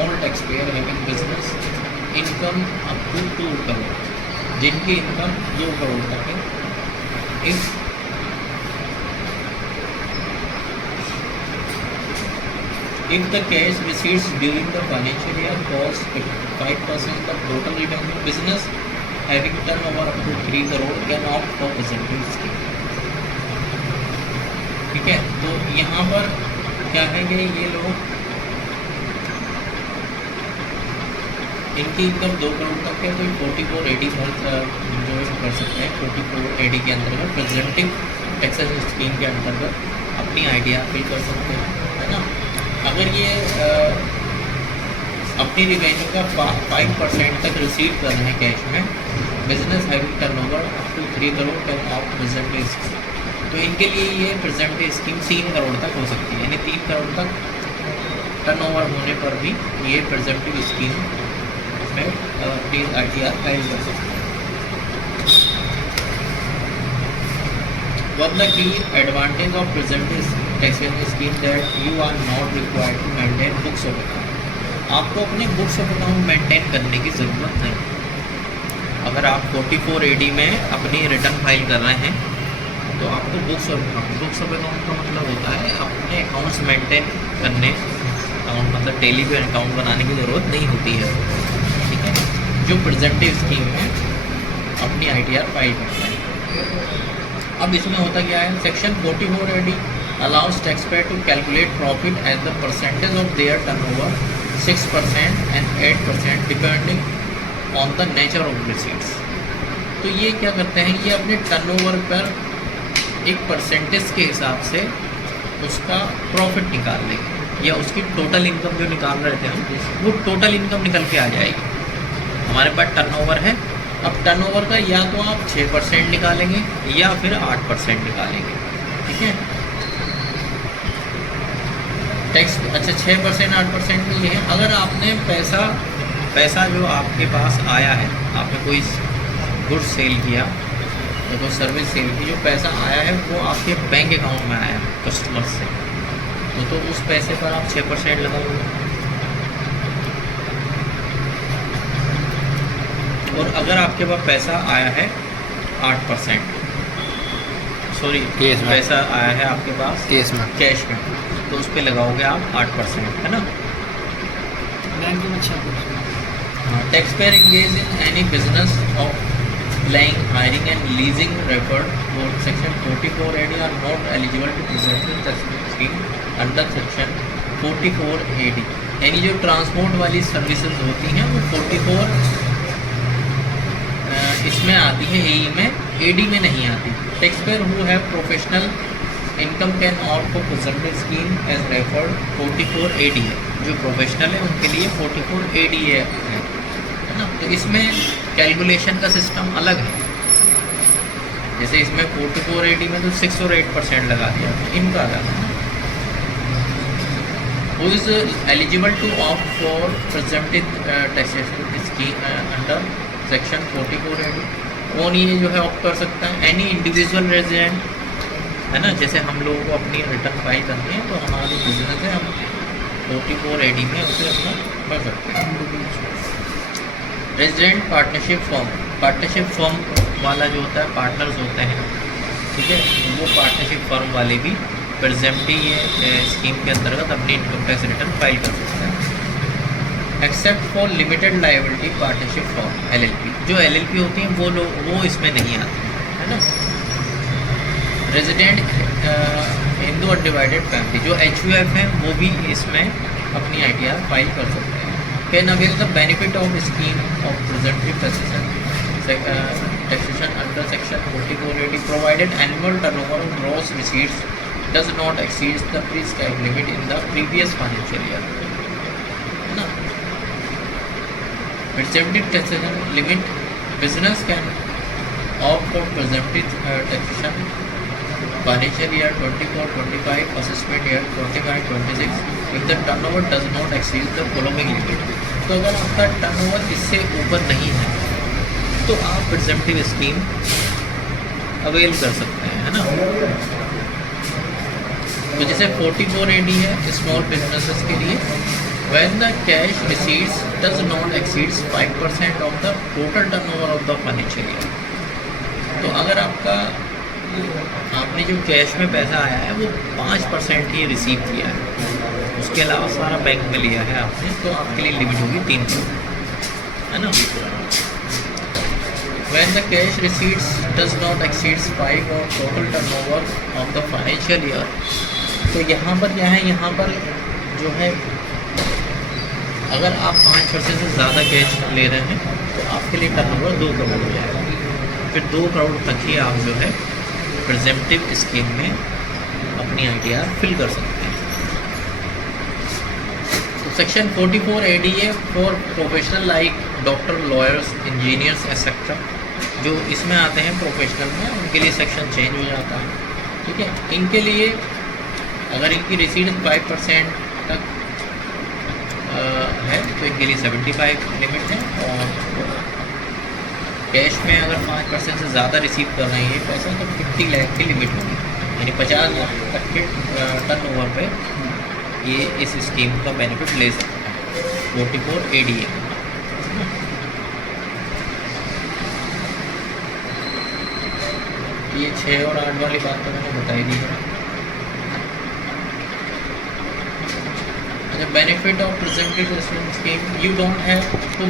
Small tax payer having business income up to 2 crore, जिनकी income 2 crore तक है। If the cash receipts during the financial year was 5% of total revenue, business having turnover up to 3 crore can opt for presenting scheme। ठीक है, तो यहाँ पर क्या है कि ये लोग इनकी इनकम 2 करोड़ तक है, तो 44 AD जो कर सकते हैं। 44 AD के अंतर्गत प्रेजेंटिंग टैक्सेशन स्कीम के अंतर्गत अपनी आइडिया फिल कर सकते हैं, है ना। अगर ये अपनी रिवेन्यू का 5% तक रिसीव कर रहे हैं कैश में, business having turnover up to 3 crore can opt present scheme, तो इनके लिए ये प्रेजेंट स्कीम 3 करोड़ तक हो सकती है, यानी 3 करोड़ तक टर्नओवर होने पर भी ये प्रेजेंटिव स्कीम में अपनी आइडिया फाइल कर सकते हैं। One the key advantage of present taxation scheme that you are not required to maintain books of account। आपको अपने बुक्स ऑफ अकाउंट मेंटेन करने की ज़रूरत नहीं। अगर आप 44 AD में अपनी रिटर्न फाइल कर रहे हैं तो आपको बुक्स ऑफ अकाउंट का मतलब होता है अपने अकाउंट्स मेंटेन करने, अकाउंट मतलब डेली पे अकाउंट बनाने की ज़रूरत नहीं होती है, ठीक है। जो प्रेजेंटिव स्कीम में अपनी आइडिया फाइल करता है। अब इसमें होता क्या है, section 44 AD allows tax payer to calculate profit as the percentage of their turnover 6% and 8% depending on the nature of receipts. तो ये क्या करते हैं, ये अपने टर्नओवर पर एक परसेंटेज के हिसाब से उसका प्रॉफिट निकाल लेंगे, या उसकी टोटल इनकम जो निकाल रहे थे हम, वो टोटल इनकम निकल के आ जाएगी। हमारे पास टर्नओवर है, अब टर्नओवर का या तो आप 6% निकालेंगे या फिर 8% निकालेंगे, ठीक है। टैक्स अच्छा 6% 8% में ये है। अगर आपने पैसा जो आपके पास आया है, आपने कोई गुड सेल किया या कोई सर्विस सेल की, जो पैसा आया है वो आपके बैंक अकाउंट में आया है कस्टमर से, तो उस पैसे पर आप 6% लगाओगे। और अगर आपके पास पैसा आया है 8%, सॉरी पैसा आया है आपके पास कैश में, तो उस पर लगाओगे आप 8%, है ना। बैंक में हाँ, tax payer engage in any business of laying, hiring and leasing referred to section 44 AD are not eligible to present the scheme under section 44 AD। यानी जो ट्रांसपोर्ट वाली सर्विसेज होती हैं वो 44 इसमें आती है, AE में, AD में नहीं आती। Tax payer who have professional income can opt for present scheme as referred 44 AD है। जो प्रोफेशनल है उनके लिए 44 AD है ना। तो इसमें कैलकुलेशन का सिस्टम अलग है, जैसे इसमें 44 AD में तो 6 और 8% लगा दिया, इनका अलग है। Who is eligible to opt for presented taxation scheme under section 44 AD, कौन ये जो है ऑप्ट कर सकता है, एनी इंडिविजुअल रेजिडेंट, है ना। जैसे हम लोगों को अपनी रिटर्न फाइल करनी है तो हमारा जो बिजनेस है हम 44 AD में उसे अपना कर सकते हैं। रेजिडेंट पार्टनरशिप फर्म वाला जो होता है, पार्टनर्स होते हैं, ठीक है, वो पार्टनरशिप फर्म वाले भी प्रेजेंटिव ये स्कीम के अंतर्गत अपनी इनकम टैक्स रिटर्न फाइल कर सकते हैं। Except for limited liability partnership firm LLP, जो LLP होती हैं वो इसमें नहीं आती है ना। रेजिडेंट हिंदू अनडिवाइडेड फैमिली, जो HUF है वो भी इसमें अपनी आइडिया फाइल कर सकते हैं। Can avail the benefit of scheme of प्रेजेंटिव taxation under section 44 AD provided annual turnover of gross receipts does not exceed the prescribed limit in the previous financial year, है ना। Presumptive taxation limit, business can opt for presumptive taxation financial year 24-25, assessment year 25-26 if the turnover does not exceed the following limit। तो अगर आपका turnover इससे ऊपर नहीं है तो आप प्रेजेंटिव स्कीम अवेल कर सकते हैं, है ना। तो जैसे 44 AD है स्मॉल बिजनेसेस के लिए, When the cash receipts does not exceeds 5% of the total turnover of the financial year. तो अगर आपने जो कैश में पैसा आया है वो 5% ही रिसीव किया है, उसके अलावा सारा बैंक में लिया है आपने, तो आपके लिए लिमिट होगी 3 करोड़, है ना। When the cash receipts does not exceeds 5 of total turnover of the financial year, तो यहाँ पर क्या है, यहाँ पर जो है अगर आप 5% से ज़्यादा कैश ले रहे हैं तो आपके लिए टर्नओवर 2 करोड़ हो जाएगा। फिर 2 करोड़ तक ही आप जो है प्रेजेंटिव स्कीम में अपनी आईटीआर फिल कर सकते हैं। तो section 44 ADA for professional like doctor, lawyers, engineers etcetera, जो इसमें आते हैं प्रोफेशनल में, उनके लिए सेक्शन चेंज हो जाता है, ठीक है। इनके लिए अगर इनकी रिसीट 5% तक है तो इनके लिए 75 लिमिट है, और कैश में अगर 5% से ज़्यादा रिसीव कर रहे हैं ये पैसा तो 50 लाख की लिमिट होगी, यानी 50 लाख तक के टर्नओवर पे ये इस स्कीम का बेनिफिट ले सकते हैं 44 ADA। ये 6 और 8 वाली बात तो मैंने बताई दी है। The benefit of presented scheme, you don't have to